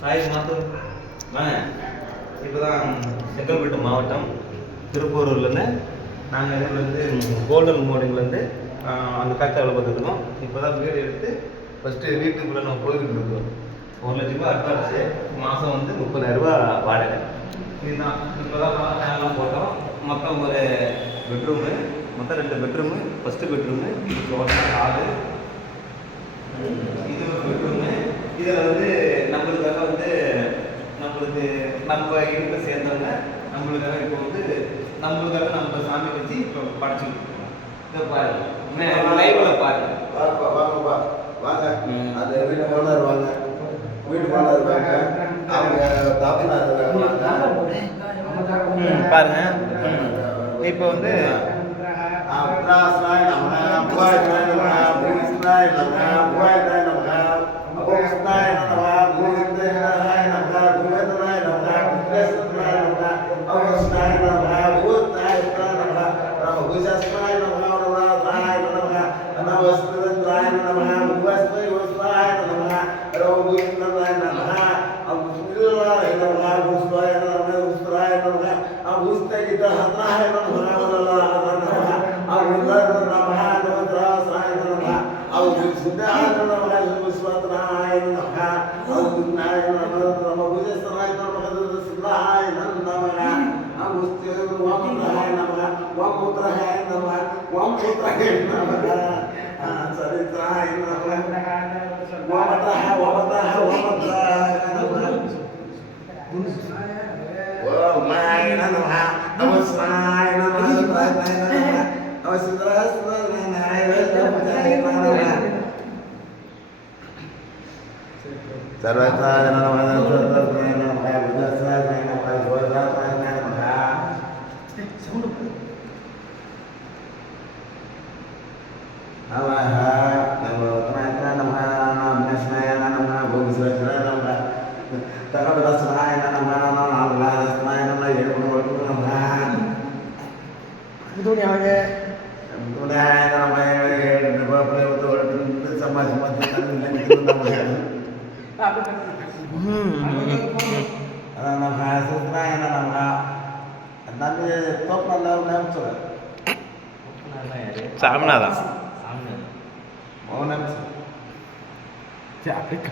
Hi Mathur வாங்க. இப்போ தான் செங்கல்பட்டு மாவட்டம் திருப்பூரூர்லேருந்து நாங்கள் இதுலேருந்து கோல்டன் மோடிங்லேருந்து அந்த ஃபேக்டரியில் பார்த்துருக்கோம். இப்போ தான் வீடு எடுத்து ஃபஸ்ட்டு வீட்டுக்குள்ளே நம்ம போய்கிட்டு இருக்கோம். 1,00,000 அட்வான்ஸு, மாதம் வந்து 30,000 வாடகை. இதுதான் இப்போ தான் ஃபேன்லாம் போட்டோம். மொத்தம் ஒரு பெட்ரூமு, மொத்தம் 2 பெட்ரூமு. ஃபஸ்ட்டு பெட்ரூமு, ஹாலு, இது ஒரு பெட்ரூமு. இதில் வந்து நம்மளுக்காக வந்து நம்ம இருக்க சேர்ந்தவங்க நம்மளுக்காக இப்போ வந்து நம்மளுக்காக நம்ம சாமி வச்சு இப்போ படைச்சிட்டு இருக்கோம். இதை பாருங்க, லைவ்ல பாருங்க. வாங்கப்பா வாங்க. அந்த வீட்டு ஓனர் வாங்க, வீட்டு ஓனர் வாங்க, அவங்க தாப்பினார் பாருங்க. இப்போ வந்து சாமிநாதன் Afrika.